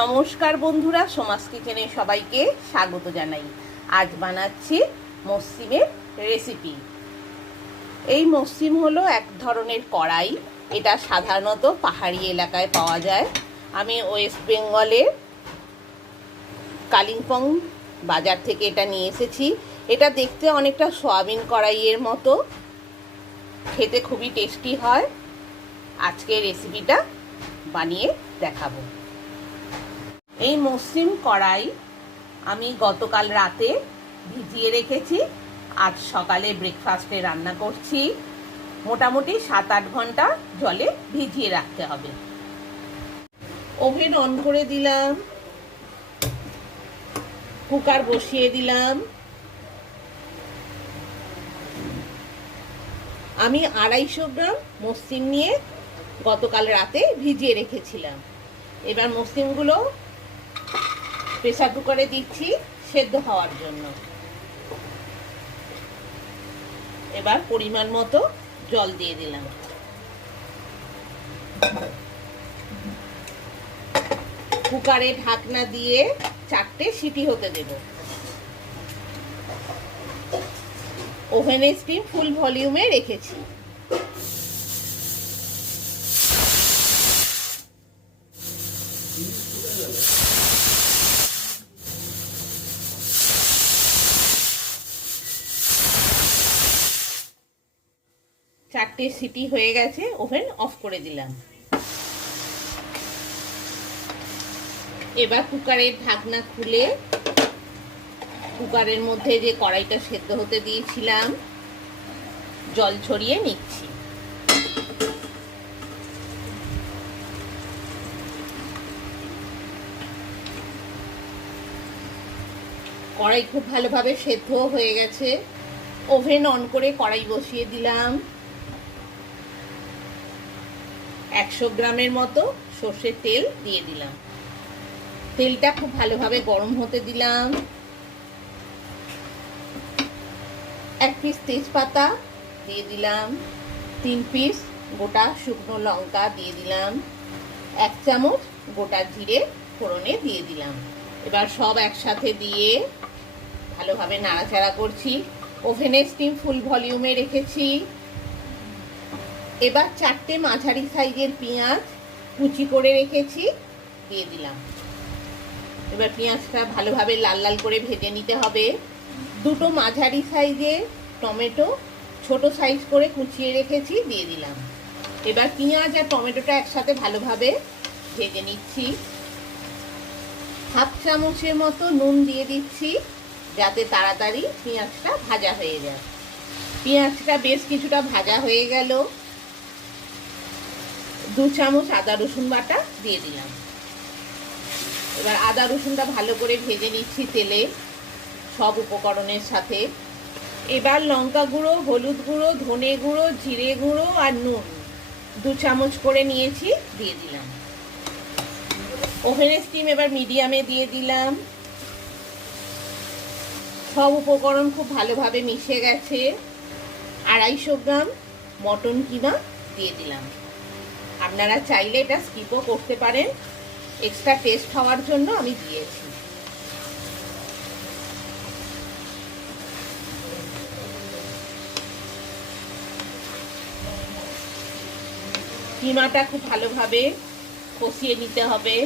নমস্কার বন্ধুরা, সমাজ কিচেনে সবাইকে স্বাগত জানাই। আজ বানাচ্ছি মসৃমের রেসিপি। এই মসৃম হলো এক ধরনের কড়াই। এটা সাধারণত পাহাড়ি এলাকায় পাওয়া যায়। আমি ওয়েস্ট বেঙ্গলে কালিম্পং বাজার থেকে এটা নিয়ে এসেছি। এটা দেখতে অনেকটা সয়াবিন কড়াইয়ের মতো, খেতে খুবই টেস্টি হয়। আজকে রেসিপিটা বানিয়ে দেখাবো। এই মসৃম কড়াই আমি গতকাল রাতে ভিজিয়ে রেখেছি। আজ সকালে ব্রেকফাস্টে রান্না করছি। মোটামুটি 7-8 ঘন্টা জলে ভিজিয়ে রাখতে হবে। ওভেন অন করে দিলাম, কুকার বসিয়ে দিলাম। আমি 250 গ্রাম মসৃম নিয়ে গতকাল রাতে ভিজিয়ে রেখেছিলাম। এবার মসৃমগুলো প্রেসার কুকারে দিচ্ছি সেদ্ধ হওয়ার জন্য। এবার পরিমাণ মতো জল দিয়ে দিলাম। কুকারে ঢাকনা দিয়ে 4টে সিটি হতে দেব। ওভেনের স্টিম ফুল ভলিউমে রেখেছি। চারটে সিটি হয়ে গেছে, ওভেন অফ করে দিলাম। এবার কুকারের ঢাকনা খুলে কুকারের মধ্যে যে কড়াইটা সেদ্ধ হতে দিয়েছিলাম জল ছড়িয়ে নিচ্ছি। কড়াই খুব ভালোভাবে সেদ্ধ হয়ে গেছে। ওভেন অন করে কড়াই বসিয়ে দিলাম। 100 গ্রামের মতো সর্ষের তেল দিয়ে দিলাম। তেলটা খুব ভালোভাবে গরম হতে দিলাম। 1 পিস তেজপাতা দিয়ে দিলাম। 3 পিস গোটা শুকনো লঙ্কা দিয়ে দিলাম। 1 চামচ গোটা জিরে ফোড়নে দিয়ে দিলাম। এবার সব একসাথে দিয়ে ভালোভাবে নাড়াচাড়া করছি। ওভেনের স্টিম ফুল ভলিউমে রেখেছি। এবার 4টে মাঝারি সাইজের পেঁয়াজ কুচি করে রেখেছি দিয়ে দিলাম। এবার পেঁয়াজটা ভালোভাবে লাল লাল করে ভেজে নিতে হবে। 2টো মাঝারি সাইজের টমেটো ছোট সাইজ করে কুচিয়ে রেখেছি দিয়ে দিলাম। এবার পেঁয়াজ আর টমেটোটা একসাথে ভালোভাবে ভেজে নিচ্ছি। 1/2 চামচের মতো নুন দিয়ে দিচ্ছি যাতে তাড়াতাড়ি পেঁয়াজটা ভাজা হয়ে যায়। পেঁয়াজটা বেশ কিছুটা ভাজা হয়ে গেল। 2 চামচ আদা রসুন বাটা দিয়ে দিলাম। এবার আদা রসুনটা ভালো করে ভেজে নিচ্ছি তেলে সব উপকরণের সাথে। এবার লঙ্কা গুঁড়ো, হলুদ গুঁড়ো, ধনে গুঁড়ো, জিরে গুঁড়ো আর নুন 2 চামচ করে নিয়েছি দিয়ে দিলাম। ওভেনের স্টিম এবার মিডিয়ামে দিয়ে দিলাম। সব উপকরণ খুব ভালোভাবে মিশে গেছে। 250 গ্রাম মটন কিমা দিয়ে দিলাম। আপনারা চাইলে এটা স্কিপও করতে পারেন, এক্সট্রা টেস্ট হওয়ার জন্য আমি দিয়েছি। কিমাটা খুব ভালোভাবে কষিয়ে নিতে হবে,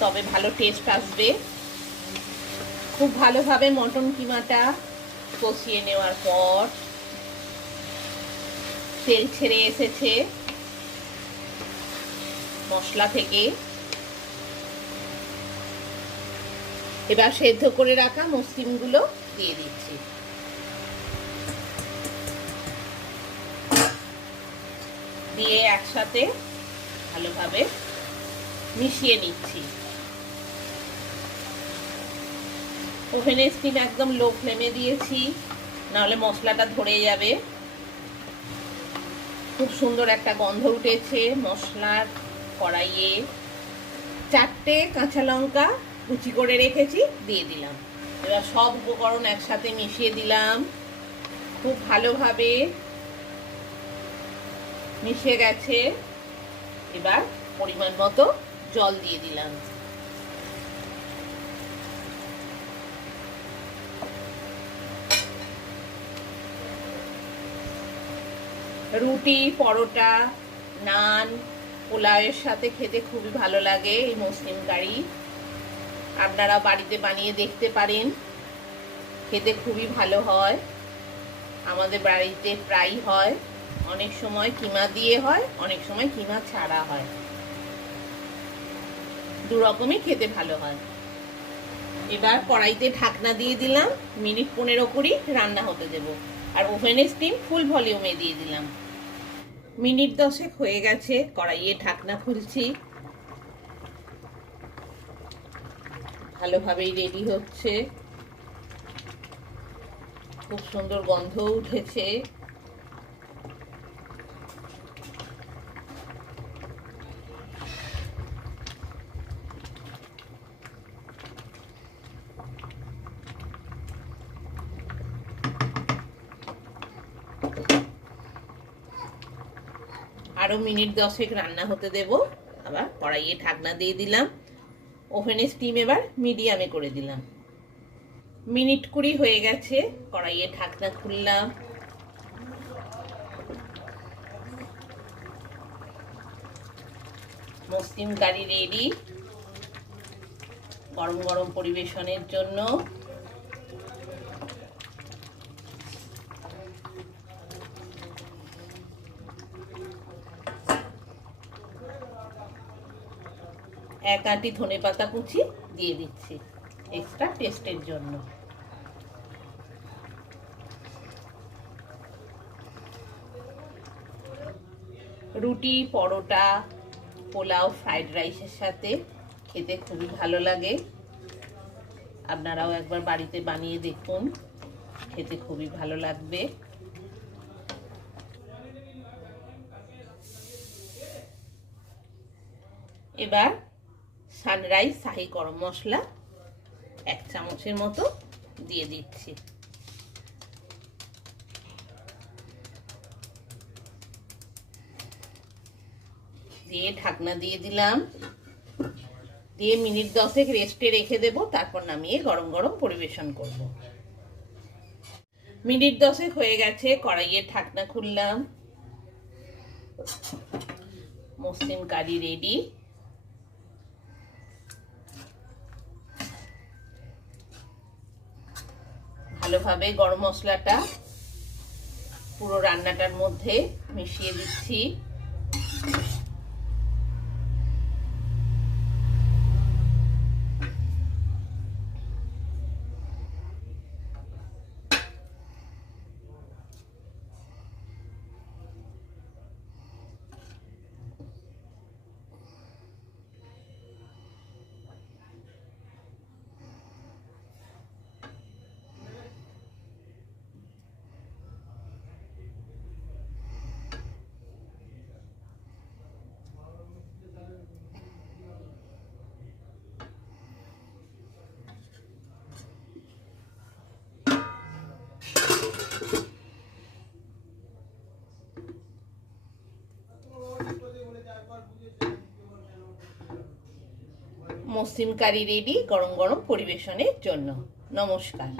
তবে ভালো টেস্ট আসবে। খুব ভালোভাবে মটন কিমাটা কষিয়ে নেওয়ার পর তেল ছেড়ে এসেছে মশলা থেকে। এবার সেদ্ধ করে রাখা মসৃমগুলো দিয়ে দিচ্ছি। দিয়ে একসাথে ভালোভাবে মিশিয়ে নিচ্ছি। ওভেনের স্টিম একদম লো ফ্লেমে দিয়েছি, নাহলে মশলাটা ধরে যাবে। খুব সুন্দর একটা গন্ধ উঠেছে মশলার কড়াইয়ে। 4টে কাঁচা লঙ্কা কুচি করে রেখেছি দিয়ে দিলাম। এবার সব উপকরণ একসাথে মিশিয়ে দিলাম। খুব ভালোভাবে মিশে গেছে। এবার পরিমাণ মতো জল দিয়ে দিলাম। রুটি, পরোটা, নান, পোলাওয়ের সাথে খেতে খুবই ভালো লাগে এই মসলিম কারি। আপনারা বাড়িতে বানিয়ে দেখতে পারেন, খেতে খুবই ভালো হয়। আমাদের বাড়িতে প্রায় হয়, অনেক সময় কিমা দিয়ে হয়, অনেক সময় কিমা ছাড়া হয়, দু রকমই খেতে ভালো হয়। এবার কড়াইতে ঢাকনা দিয়ে দিলাম, মিনিট 15-20 রান্না হতে দেব। আর ওভেনের স্টিম ফুল ভলিউমে দিয়ে দিলাম। মিনিট 10 হয়ে গেছে, কড়াইয়ে ঢাকনা খুলছি। ভালোভাবেই রেডি হচ্ছে, খুব সুন্দর গন্ধ উঠেছে। আরো মিনিট 10 রান্না হতে দেব। আবার কড়াইয়ে ঢাকনা দিয়ে দিলাম, ওভেনের স্টিম এবার মিডিয়ামে করে দিলাম। মিনিট 20 হয়ে গেছে, কড়াইয়ে ঢাকনা খুললাম। মসলিম কারি রেডি, গরম গরম পরিবেশনের জন্য। এক আঁটি ধনেপাতা কুচি দিয়ে দিচ্ছি এক্সট্রা টেস্টের জন্য। রুটি, পরোটা, পোলাও, ফ্রাইড রাইসের সাথে খেতে খুবই ভালো লাগে। আপনারাও একবার বাড়িতে বানিয়ে দেখুন, খেতে খুবই ভালো লাগবে। এবার সানরাইজ শাহি গরম মশলা 1 চামচের মতো দিয়ে দিচ্ছি। দিয়ে ঢাকনা দিয়ে দিলাম, দিয়ে মিনিট 10 রেস্টে রেখে দেব, তারপর নামিয়ে গরম গরম পরিবেশন করব। মিনিট 10 হয়ে গেছে, কড়াইয়ের ঢাকনা খুললাম। মসলিম কারি রেডি। ভালোভাবে গরম মশলাটা পুরো রান্নাটার মধ্যে মিশিয়ে দিচ্ছি। মসলিম কারি রেডি গরম গরম পরিবেশনের জন্য। নমস্কার।